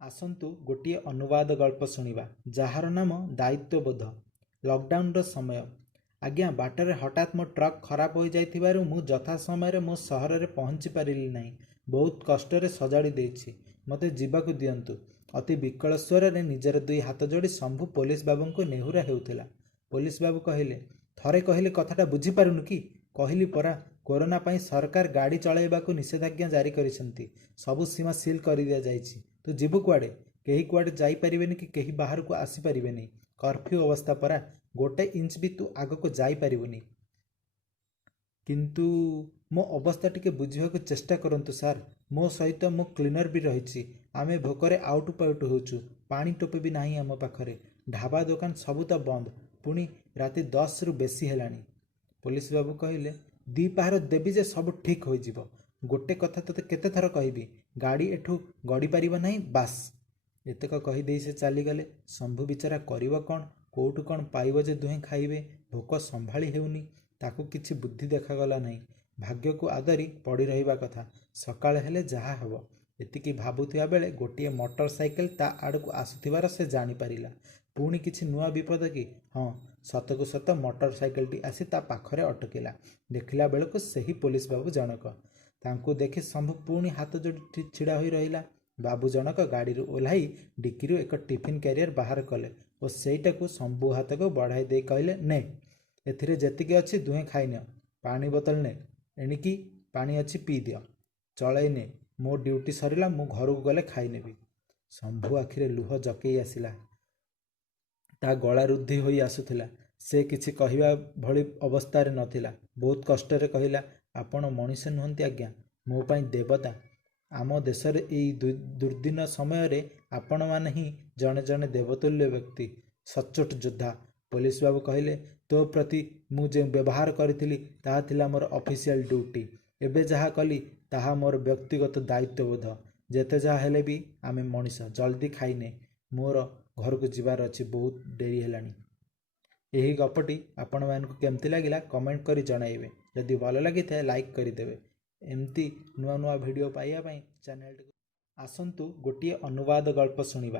आसतु गोटे अनुवाद गल्प शुणा जार नाम दायित्वबोध। लॉकडाउन समय आज्ञा बाटर हठात मो ट्रक खराब हो जाइथिबारु मु यथा समय मो सहर में पहुँची पारिली नहीं। बहुत कष्ट सजाड़ी देछि, मते जीवाकु दियंतु। अति विकल स्वर में निजर दुई हाथ जोड़ी शंभु पुलिस बाबू को नेहुरा हेउथिला। पुलिस बाबू कहले, थरे कहले कथाटा बुझी पारुनु कि? कहली परा, कोरोना पाई सरकार गाड़ी चलाइबाकु निषेधाज्ञा जारी करिसेंती। सबु सीमा सील कर दिया जाइछि। तू जीवु कुआडे? केही कुआडे जाई परिबेनी कि केही बाहर को आसी परिबेनी। कर्फ्यू अवस्था परा, गोटे इंच भी तू आगको जाई परिबुनी। किंतु मो अवस्था टिके बुझिबाकु चेष्टा करंतु सार। मो सहित मो क्लीनर भी रहिछि। आमे भोकरे आउटु पाउटु होचु। पानी टोपे भी नाही आम पाखरे। ढाबा दुकान सबु तो बंद। पुणी राति 10 रु बेसी हेलानी। पुलिस बाबू कहले, दी पहार देवी जे सब ठीक हो जिवो। गोटे कथा तोते केते थर कहबी, गाड़ी एठू गड़ी पारिबो नाही बास। एतक कही देई से चलीगले। शंभु बिचारा करिबो कौन? कोउठु कौन पाइबो जे दुहे खाइबे? भोक संभाली हेउनी। ताकू किछि बुद्धि देखागला नहीं। भाग्य को आदरी पड़ी रहिबा कथा। सकाळ हेले जहा हबो एतिकी भाबुथिया बेले गोटिए मोटरसाइकेल ता आड़कू आसुथिबार से जानी पारिला। पुणी किछि नुआ विपद कि? हाँ, सतकु सत मोटरसाइकेलटी आसी ता पाखरे अटकिला। देखिला बेलकु सही पुलिस बाबू जनक। तांकू देखि शंभु पुणी हाथ जोड़ी छिड़ा होई रहिला। बाबू जनक गाड़ी ओह्लाई डिक्कीरु एक टिफिन कैरियर बाहर कले और सेईटाकू शंभु हाथ को बढ़ाई दे कहले, ने एथिरे जेतिकी अछि दुहे खाई नियो। पानी बोतल ने, एणिकी पानी अछि पी दियो। चलाई ने, मो ड्यूटी सरिला मु घर को गले खाई नेबी। शंभु आखिरे लुह जकेई आसिला। ता गला रुद्धि होई आसुथिला। से किछि कहिबा भली अवस्था रे नथिला। बहुत कष्ट रे कहिला, आपण मनीष नुहंती आज्ञा, मो पाई देवता। आम देश रे एई दुर्दिन समय रे आपण माने ही जने जने देवतुल्य व्यक्ति, सचोट योद्धा। पुलिस बाबू कहले, तो प्रति मु जे व्यवहार करिथिली ताहा थिला मोर ऑफिशियल ड्यूटी। एबे जहा कली ताहा मोर व्यक्तिगत दायित्वबोध। जेते जहा हेले भी आमे मनीष। जल्दी खाइने, मोर घर को जीवार अछि, बहुत डेरी हेलानी। यही गपटी आपण मानकु केमती लागिला कमेंट करी जणाइबे। जदि भल लागि थाए लाइक करी देबे। एमती नुआ नुआ वीडियो पाइया पई चैनल आसंतु गोटिए अनुवाद गल्प शुणिबा।